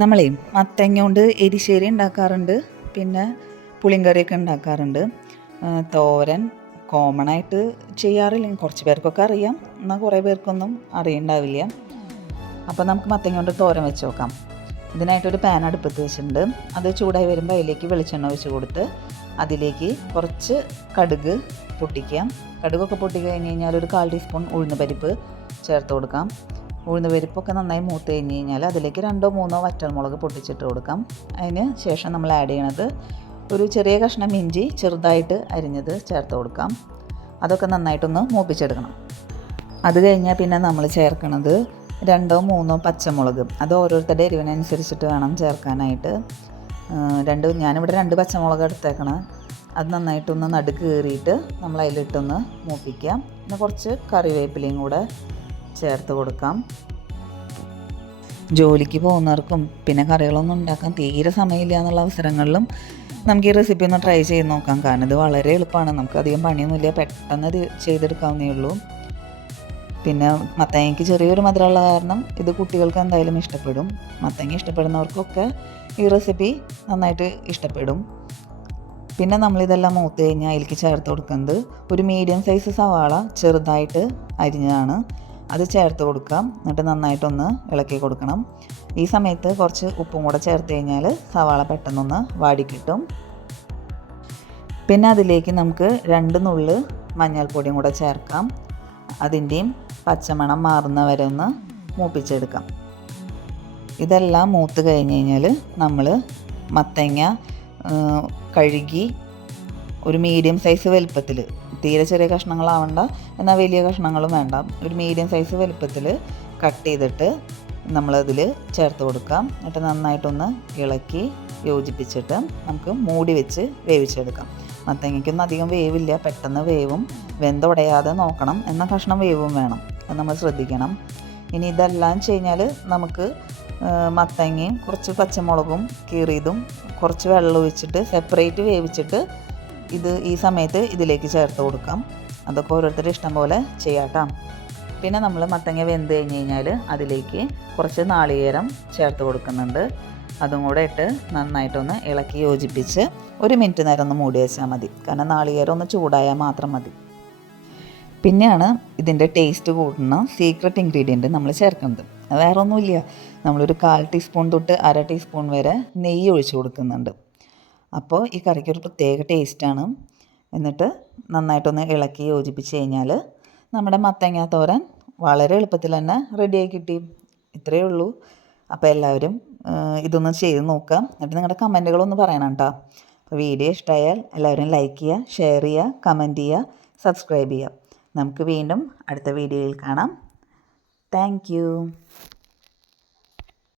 നമ്മളേ മത്തങ്ങ കൊണ്ട് എരിശ്ശേരി ഉണ്ടാക്കാറുണ്ട്, പിന്നെ പുളിങ്കറിയൊക്കെ ഉണ്ടാക്കാറുണ്ട്. തോരൻ കോമൺ ആയിട്ട് ചെയ്യാറില്ല, കുറച്ച് പേർക്കൊക്കെ അറിയാം, എന്നാൽ കുറേ പേർക്കൊന്നും അറിയണ്ടാവില്ല. അപ്പോൾ നമുക്ക് മത്തങ്ങ കൊണ്ട് തോരൻ വെച്ച് നോക്കാം. ഇതിനായിട്ടൊരു പാൻ അടുപ്പത്ത് വെച്ചിട്ടുണ്ട്. അത് ചൂടായി വരുമ്പോൾ അതിലേക്ക് വെളിച്ചെണ്ണ ഒഴിച്ച് കൊടുത്ത് അതിലേക്ക് കുറച്ച് കടുക് പൊട്ടിക്കാം. കടുകൊക്കെ പൊട്ടി കഴിഞ്ഞ് കഴിഞ്ഞാൽ ഒരു 1/4 ടീസ്പൂൺ ഉഴുന്ന് പരിപ്പ് ചേർത്ത് കൊടുക്കാം. ഉഴുന്ന് പരിപ്പൊക്കെ നന്നായി മൂത്ത് കഴിഞ്ഞ് കഴിഞ്ഞാൽ അതിലേക്ക് 2-3 വറ്റൽമുളക് പൊട്ടിച്ചിട്ട് കൊടുക്കാം. അതിന് ശേഷം നമ്മൾ ആഡ് ചെയ്യണത് ഒരു ചെറിയ കഷ്ണം ഇഞ്ചി ചെറുതായിട്ട് അരിഞ്ഞത് ചേർത്ത് കൊടുക്കാം. അതൊക്കെ നന്നായിട്ടൊന്ന് മൂപ്പിച്ചെടുക്കണം. അത് കഴിഞ്ഞാൽ പിന്നെ നമ്മൾ ചേർക്കണത് 2-3 പച്ചമുളക്. അത് ഓരോരുത്തരുടെ എരിവിനനുസരിച്ചിട്ട് വേണം ചേർക്കാനായിട്ട്. ഞാനിവിടെ 2 പച്ചമുളക് എടുത്തേക്കണം. അത് നന്നായിട്ടൊന്ന് നടുക്ക് കീറിയിട്ട് നമ്മൾ അതിലിട്ടൊന്ന് മൂപ്പിക്കാം. പിന്നെ കുറച്ച് കറിവേപ്പിലയും കൂടെ ചേർത്ത് കൊടുക്കാം. ജോലിക്ക് പോകുന്നവർക്കും പിന്നെ കറികളൊന്നും ഉണ്ടാക്കാൻ തീരെ സമയമില്ല എന്നുള്ള അവസരങ്ങളിലും നമുക്ക് ഈ റെസിപ്പി ഒന്ന് ട്രൈ ചെയ്ത് നോക്കാം. കാരണം ഇത് വളരെ എളുപ്പമാണ്, നമുക്കധികം പണിയൊന്നുമില്ല, പെട്ടെന്ന് ഇത് ചെയ്തെടുക്കാവുന്നേ ഉള്ളൂ. പിന്നെ മത്തങ്ങയ്ക്ക് ചെറിയൊരു മധുരമുള്ള കാരണം ഇത് കുട്ടികൾക്ക് എന്തായാലും ഇഷ്ടപ്പെടും. മത്തങ്ങ ഇഷ്ടപ്പെടുന്നവർക്കൊക്കെ ഈ റെസിപ്പി നന്നായിട്ട് ഇഷ്ടപ്പെടും. പിന്നെ നമ്മളിതെല്ലാം മൂത്ത് കഴിഞ്ഞാൽ അതിലേക്ക് ചേർത്ത് കൊടുക്കുന്നത് ഒരു മീഡിയം സൈസ് സവാള ചെറുതായിട്ട് അരിഞ്ഞതാണ്. അത് ചേർത്ത് കൊടുക്കാം. എന്നിട്ട് നന്നായിട്ടൊന്ന് ഇളക്കി കൊടുക്കണം. ഈ സമയത്ത് കുറച്ച് ഉപ്പും കൂടെ ചേർത്ത് കഴിഞ്ഞാൽ സവാള പെട്ടെന്നൊന്ന് വാടിക്കിട്ടും. പിന്നെ അതിലേക്ക് നമുക്ക് 2 നുള്ള് മഞ്ഞൾപ്പൊടിയും കൂടെ ചേർക്കാം. അതിൻ്റെയും പച്ചമണം മാറുന്ന വരെ ഒന്ന് മൂപ്പിച്ചെടുക്കാം. ഇതെല്ലാം മൂത്ത് കഴിഞ്ഞ് കഴിഞ്ഞാൽ നമ്മൾ മത്തങ്ങ കഴുകി ഒരു മീഡിയം സൈസ് വലുപ്പത്തിൽ, തീരെ ചെറിയ കഷ്ണങ്ങളാവണ്ട, എന്നാൽ വലിയ കഷ്ണങ്ങളും വേണ്ട, ഒരു മീഡിയം സൈസ് വലുപ്പത്തിൽ കട്ട് ചെയ്തിട്ട് നമ്മളതിൽ ചേർത്ത് കൊടുക്കാം. എന്നിട്ട് നന്നായിട്ടൊന്ന് ഇളക്കി യോജിപ്പിച്ചിട്ട് നമുക്ക് മൂടി വെച്ച് വേവിച്ചെടുക്കാം. മത്തങ്ങയ്ക്കൊന്നും അധികം വേവില്ല, പെട്ടെന്ന് വേവും. വെന്തുടയാതെ നോക്കണം, എന്നാൽ കഷ്ണം വേവും വേണം, അത് നമ്മൾ ശ്രദ്ധിക്കണം. ഇനി ഇതെല്ലാം കഴിഞ്ഞാൽ നമുക്ക് മത്തങ്ങയും കുറച്ച് പച്ചമുളകും കീറിയതും കുറച്ച് വെള്ളം ഒഴിച്ചിട്ട് സെപ്പറേറ്റ് വേവിച്ചിട്ട് ഈ സമയത്ത് ഇതിലേക്ക് ചേർത്ത് കൊടുക്കാം. അതൊക്കെ ഓരോരുത്തരുടെ ഇഷ്ടം പോലെ ചെയ്യാട്ടോ. പിന്നെ നമ്മൾ മത്തങ്ങ വെന്ത് കഴിഞ്ഞ് കഴിഞ്ഞാൽ അതിലേക്ക് കുറച്ച് നാളികേരം ചേർത്ത് കൊടുക്കുന്നുണ്ട്. അതും കൂടെ ഇട്ട് നന്നായിട്ടൊന്ന് ഇളക്കി യോജിപ്പിച്ച് 1 മിനിറ്റ് നേരം ഒന്ന് മൂടി വെച്ചാൽ മതി. കാരണം നാളികേരം ഒന്ന് ചൂടായാൽ മാത്രം മതി. പിന്നെയാണ് ഇതിൻ്റെ ടേസ്റ്റ് കൂടുന്ന സീക്രട്ട് ഇൻഗ്രീഡിയൻറ്റ് നമ്മൾ ചേർക്കുന്നത്. അത് വേറെ ഒന്നുമില്ല, നമ്മളൊരു 1/4 ടീസ്പൂൺ തൊട്ട് 1/2 ടീസ്പൂൺ വരെ നെയ്യ് ഒഴിച്ച് കൊടുക്കുന്നുണ്ട്. അപ്പോൾ ഈ കറിക്കൊരു പ്രത്യേക ടേസ്റ്റാണ്. എന്നിട്ട് നന്നായിട്ടൊന്ന് ഇളക്കി യോജിപ്പിച്ച് കഴിഞ്ഞാൽ നമ്മുടെ മത്തങ്ങ തോരൻ വളരെ എളുപ്പത്തിൽ തന്നെ റെഡിയായി കിട്ടി. ഇത്രയേ ഉള്ളൂ. അപ്പോൾ എല്ലാവരും ഇതൊന്ന് ചെയ്ത് നോക്കാം. എന്നിട്ട് നിങ്ങളുടെ കമൻറ്റുകളൊന്ന് പറയണം കേട്ടോ. അപ്പോൾ വീഡിയോ ഇഷ്ടമായാൽ എല്ലാവരും ലൈക്ക് ചെയ്യുക, ഷെയർ ചെയ്യുക, കമൻറ്റ് ചെയ്യുക, സബ്സ്ക്രൈബ് ചെയ്യുക. നമുക്ക് വീണ്ടും അടുത്ത വീഡിയോയിൽ കാണാം. Thank you.